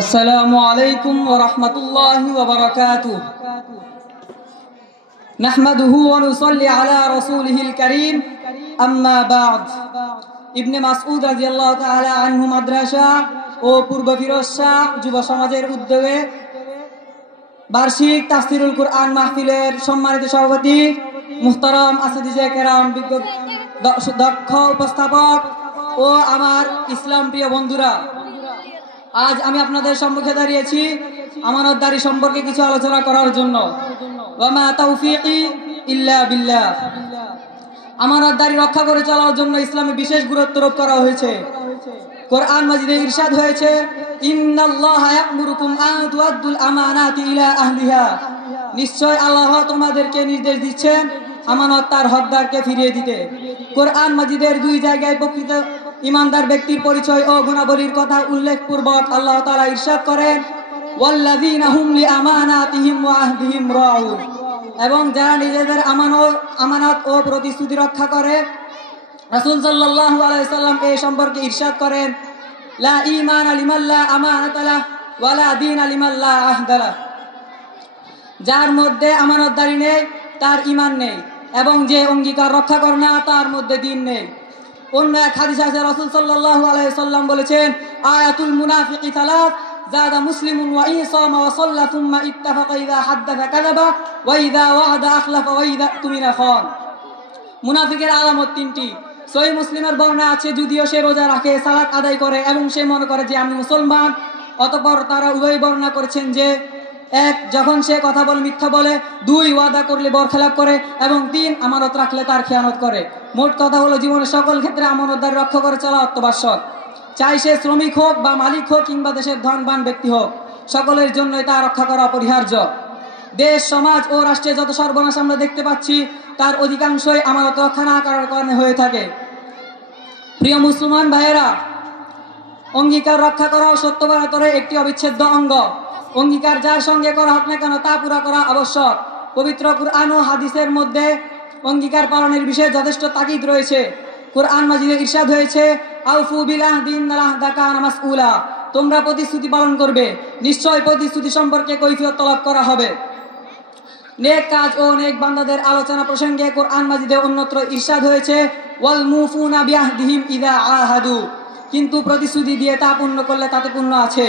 আসসালামু আলাইকুম ওয়া রাহমাতুল্লাহি ওয়া বারাকাতুহু নাহমাদুহু ওয়া নুসাল্লি আলা রাসূলিহিল কারীম আম্মা বা'দ। ইবনে মাসউদ রাদিয়াল্লাহু তাআলা আনহু মাদ্রাসা ও পূর্ব ফিরোজ শাহ যুব সমাজের উদ্যোগে বার্ষিক তাফসীরুল কুরআন মাহফিলের সম্মানিত সভাপতি মুহতারাম আসাদিজে কেরাম, দক্ষ উপস্থাপক ও আমার ইসলাম প্রিয় বন্ধুরা, আজ আমি আপনাদের সম্মুখে দাঁড়িয়েছি আমানতদারি সম্পর্কে কিছু আলোচনা করার জন্য। ওয়া মা তাওফীকি ইল্লা বিল্লাহ। আমানতদারি রক্ষা করে চলার জন্য ইসলামে বিশেষ গুরুত্ব আরোপ করা হয়েছে। কোরআন মাজিদে ইরশাদ হয়েছে, ইন্নাল্লাহা ইয়া'মুরুকুম আন তুআদ্দুল আমানাতি ইলা আহলিহা। নিশ্চয় আল্লাহ তোমাদেরকে নির্দেশ দিচ্ছেন আমানত তার হকদারকে ফিরিয়ে দিতে। কোরআন মাজিদের দুই জায়গায় প্রকৃত ইমানদার ব্যক্তির পরিচয় ও গুণাবলীর কথা উল্লেখপূর্বক আল্লাহ তাআলা ইরশাদ করেন, ওয়াল্লাযীনা হুম লিআমানাতিহিম ওয়া আহদিহিম রাউন। এবং যারা নিজেদের আমানত ও প্রতিশ্রুতি রক্ষা করে। রাসূল সাল্লাল্লাহু আলাইহি সাল্লাম এই সম্পর্কে ইরশাদ করেন, লা ঈমানা লিমান লা আমানাতা লাহু ওয়া লা দীনা লিমান লা আহদা লাহু। যার মধ্যে আমানতদারি নেই তার ঈমান নেই, এবং যে অঙ্গীকার রক্ষা করে না তার মধ্যে দ্বীন নেই। অন্য এক হাদিসে আছে, রাসূল সাল্লাল্লাহু আলাইহি সাল্লাম বলেছেন, আয়াতুল মুনাফিকি সালাত, যাদা মুসলিমুন ওয়া ইসামা ওয়া সাল্লা থুম্মা ইত্তাফাকা ইযা হাদাসা কাযাবা ওয়া ইযা ওয়া'আদা আখলাফা ওয়া ইযা তুমিনা খান। মুনাফিকের আলামত তিনটি। সহিহ মুসলিমের বর্ণনা আছে, যদিও সে রোজা রাখে, সালাত আদায় করে এবং সে মনে করে যে আমি মুসলমান। অতঃপর তারা উভয় বর্ণনা করেছেন যে, এক, যখন সে কথা বলে মিথ্যা বলে, দুই, ওয়াদা করলে বরখেলাপ করে, এবং তিন, আমানত রাখলে তার খেয়ানত করে। মোট কথা হলো, জীবনের সকল ক্ষেত্রে আমানতদারি রক্ষা করে চলা অত্যাবশ্যক। চাই সে শ্রমিক হোক বা মালিক হোক কিংবা দেশের ধনবান ব্যক্তি হোক, সকলের জন্যই তা রক্ষা করা অপরিহার্য। দেশ, সমাজ ও রাষ্ট্রে যত সর্বনাশ আমরা দেখতে পাচ্ছি তার অধিকাংশই আমানত রক্ষা না করার কারণে হয়ে থাকে। প্রিয় মুসলমান ভাইয়েরা, অঙ্গীকার রক্ষা করা সত্যবাদী একটি অবিচ্ছেদ্য অঙ্গ। অঙ্গীকার যার সঙ্গে করা হোক না কেন তা পুরা করা আবশ্যক। পবিত্র কুরআন ও হাদিসের মধ্যে অঙ্গীকার পালনের বিষয়ে যথেষ্ট তাকিদ রয়েছে। কুরআন মাজিদে ইরশাদ হয়েছে, আউফু বিল আহদি ইন্নাল আহদা কানা মাসউলা। তোমরা প্রতিশ্রুতি পালন করবে, নিশ্চয় প্রতিশ্রুতি সম্পর্কে কৈফিয়ত তলব করা হবে। নেক কাজ ও নেক বান্দাদের আলোচনা প্রসঙ্গে কুরআন মাজিদে অন্যত্র ইরশাদ হয়েছে, ওয়াল মুফুনা বিআহদিহিম ইযা আহাদু। কিন্তু প্রতিশ্রুতি দিয়ে তা পূর্ণ করলে তাতে পূর্ণ আছে।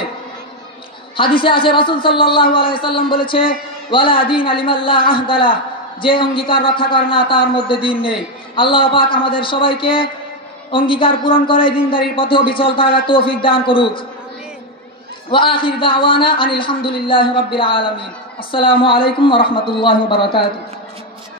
হাদিসে আছে, রাসূল সাল্লাল্লাহু আলাইহি সাল্লাম বলেছে, ওয়ালা দীনা লিমান লা আহদা লাহু। যে অঙ্গীকার রক্ষা করে না তার মধ্যে দ্বীন নেই। আল্লাহ পাক আমাদের সবাইকে অঙ্গীকার পূরণ করে দ্বীনদারির পথে অবিচল থাকার তৌফিক দান করুক। ওয়া আখির দাওয়ানা আনিল হামদুলিল্লাহি রাব্বিল আলামিন। আসসালামু আলাইকুম ওয়া রাহমাতুল্লাহি ওয়া বারাকাতুহু।